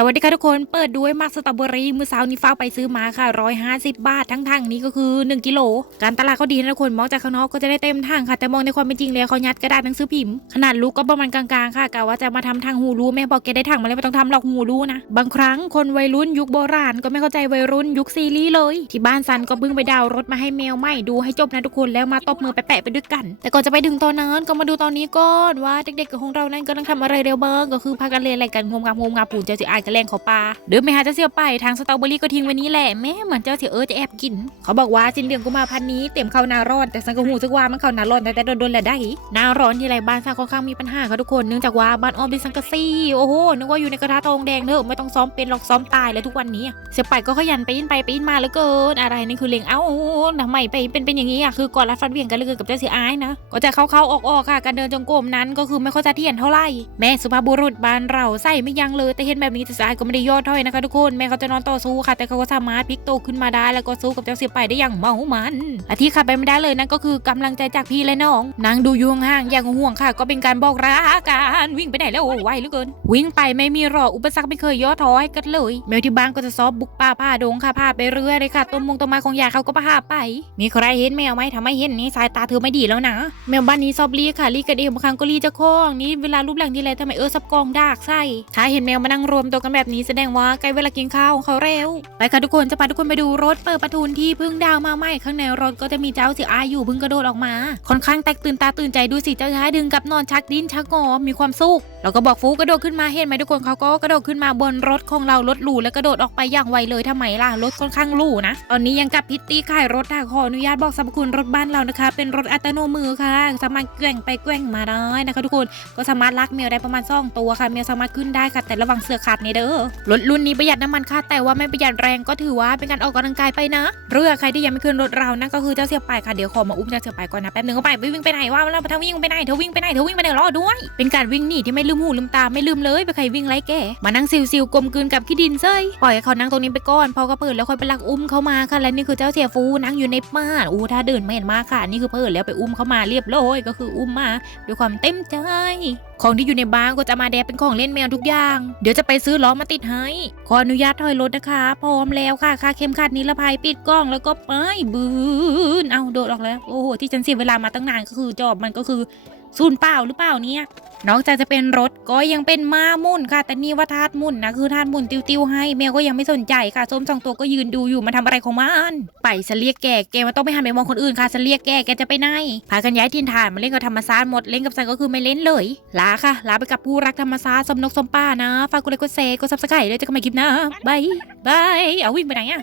สวัสดีค่ะทุกคน เปิดด้วยมักสตรอเบอรี่มือเช้านี้ฟ้าไปซื้อมาค่ะ 150 บาท ทั้งทางนี้ก็คือ 1 กิโล การตลาดเขาดีนะทุกคน มองจากข้างนอกก็จะได้เต็มทางค่ะ แต่มองในความเป็นจริงแล้วเขายัดกระดาษหนังสือพิมพ์ ขนาดลูกก็ประมาณกลางๆค่ะกะว่าจะมาทำทางหูรู้แม่บอกแกได้ทางมาแล้วไม่ต้องทำหรอกหูรู้นะ บางครั้งคนวัยรุ่นยุคโบราณก็ไม่เข้าใจวัยรุ่นยุคซีรีส์เลย ที่บ้านซันก็เพิ่งไปดาวรถมาให้แมวใหม่ดูให้จบนะทุกคนแล้วมาตบมือแปะไปด้วยกัน แต่ก่อนจะไปถึงตอนนั้นก็มาดูตอนนี้ก่อนว่าเด็กๆของเรานั้นกำลังทำอะไรเร็วเบ้างก็คือพากันเรียนอะไรกันงมงามงมงามปู่เจ้าสิอายกระแรงเขาปลาเดินไปหาเจ้าเสี่ยวไปทางสตรอเบอรี่ก็ทิ้งไว้นี้แหละแม่เหมือนเจ้าเสี่ยวเออจะแอบกิน เขาบอกว่าสิ้นเดือนกุมภาพันธ์นี้เต็มเข้านาร้อนแต่สังกะหูซึกว่ามันเข้านาร้อนแต่แต่โดนๆแหละได้นาร้อนที่ไรบ้านสร้าค่อนข้างมีปัญหาค่ะทุกคนเนื่องจากว่าบ้านออมเป็นสังกะสีโอ้โหนึกว่าอยู่ในกระทะทองแดงเนอะไม่ต้องซ้อมเป็นหรอกซ้อมตายเลยทุกวันนี้เสี่ยวไปก็ขยันไปยินไปไปยินมาเหลือเกินอะไรนี่คือเลงเอ้าทำไมไปเป็นเป็นอย่างนี้อะคือก่อนรัดฟันเวียงกันเหลยกับเจ้าเสียอายนะก็จะเข้าๆออกๆค่ะการเดินจงกรมนั้นก็คือไม่ค่อยจะเทียนเท่าไหร่แม่สุภาพบุรุษบ้านเราใส่ไม่ยั้งเลยแต่เห็นแบบนี้จ้าเสียอายก็ไม่ได้ย่อถ้อยนะคะทุกคนแม่เขาจะนอนต่อสู้ค่ะ แต่เขาก็สามารถพลิกโตขึ้นมาได้ แล้วก็สู้กับเจ้าเสียไปได้อย่างเมามันและที่ขาดไปไม่ได้เลยนั่นก็คือกำลังใจจากพี่และน้องนางดูยุงห่างอย่างห่วงค่ะ ก็เป็นการบอกรักกันวิ่งไปไหนแล้วโอ้ไวเหลือเกิน วิ่งไปไม่มีรออุปสรรคไม่เคยย่อท้อให้กันเลยแมวที่บ้านก็จะซอบบุกป่าผ้าดงค่ะพาไปเรื่อยเลยค่ะต้นมงต้นไม้ของยาเขาก็พาไป มีใครเห็นแมวไหมทำไมเห็นนี่สายตาเธอไม่ดีแล้วนะ แมวบ้านนี้ซอบลีค่ะลีกันเองบางครั้งก็ลีจะคล้องนี่เวลารูปหลังทีไรทำไมเออซับกองดากใส่ถ้าเห็นแมวมานั่งรวมตัวกันแบบนี้แสดงว่าใกล้เวลากินข้าวของเขาเร็ว ไปค่ะทุกคนจะพาทุกคนไปดูรถเปิดประทุนที่พิ่งดาวมาใหม่ข้างในรถก็จะมีเจ้าสิอาอยู่พิ่งกระโดดออกมา ค่อนข้างแตกตื่นตาตื่นใจดูสิเจ้าชายดึงกับนอนชักดิ้นชักงอมีความสุขแล้วก็บอกฟูกระโดดขึ้นมาเห็นไหมทุกคนเขาก็กระโดดขึ้นมาบนรถของเรารถหรูแล้วกระโดดออกไปอย่างไวเลยทำไมล่ะรถค่อนข้างหรูนะตอนนี้ยังกับพิตตี้ขายรถค่ะขออนุญาตบอกสรรพคุณรถบ้านเรานะคะ เป็นรถอัตโนมือค่ะ สามารถแกว่งไปแกว่งมาได้นะคะ ทุกคนก็สามารถลากเมียวได้ประมาณสองตัวค่ะเมียวสามารถขึ้นได้ค่ะแต่ระวังเสือขาดนเด้อรถรุ่นนี้ประหยัดน้ำมันค่ะแต่ว่าไม่ประหยัดแรงก็ถือว่าเป็นการออกกำลังกายไปนะเรือใครที่ยังไม่ขึ้นรถเรานั่นก็คือเจ้าเสียไปค่ะเดี๋ยวขอมาอุ้มเจ้าเสียไปก่อนนะแป๊บนึงก็ไปไปวิ่งไปไหนวะแล้วเธอวิ่งไปไหนเธอวิ่งไปไหนเธอวิ่งไปไหนรอด้วย เป็นการวิ่งหนีที่ไม่ลืมหูลืมตาไม่ลืมเลยไปใครวิ่งไล่แกมานั่งซิวๆกลมกลืนกับขี้ดินเซยปล่อยให้เขานั่งตรงนี้ไปก่อนพอก็เปิดแล้วค่อยไปลักอุ้มเขามาค่ะและนี่คือเจ้าเสียฟูนั่งอยู่ในบ้านอู้ถ้าเดินไม่เห็นมากค่ะนี่คือเปิดแล้วไปอุ้มเขามาเรียบร้อยก็คืออุ้มมาด้วยความเต็มใจ ของที่อยู่ในบ้านก็จะมาแดบเป็นของเล่นแมวทุกอย่าง เดี๋ยวจะไปซื้อล้อมาติดให้ ขออนุญาตถอยรถนะคะ พร้อมแล้วค่ะค่าเข็มขัดนิรภัยปิดกล้องแล้วก็ไปบืนเอาโดดออกแล้ว โอ้โหที่ฉันเสียเวลามาตั้งนานก็คือจอบมันก็คือ ศูนย์เปล่าหรือเปล่าเนี่ยนอกจากจะเป็นรถก็ยังเป็นม้ามุ่นค่ะ แต่นี่ว่าทาดมุ่นนะคือทาดมุ่นติวๆให้แมวก็ยังไม่สนใจค่ะส้มสองตัวก็ยืนดูอยู่มันทำอะไรของมันไปฉันเรียกแกแกมันต้องไปหันไปมองคนอื่นค่ะฉันเรียกแกแกจะไปไหนพากันย้ายถิ่นฐานมาเล่นกับธรรมศาสตร์หมดเล่นกับฉันก็คือไม่เล่นเลยลาค่ะลาไปกับผู้รักธรรมศาสตร์สมนกสมป้านะฝากกดไลค์กดแชร์กดซับสไครต์ด้วยจะกันใหม่คลิปหนะบายบายเอาวิ่งไปไหนอะ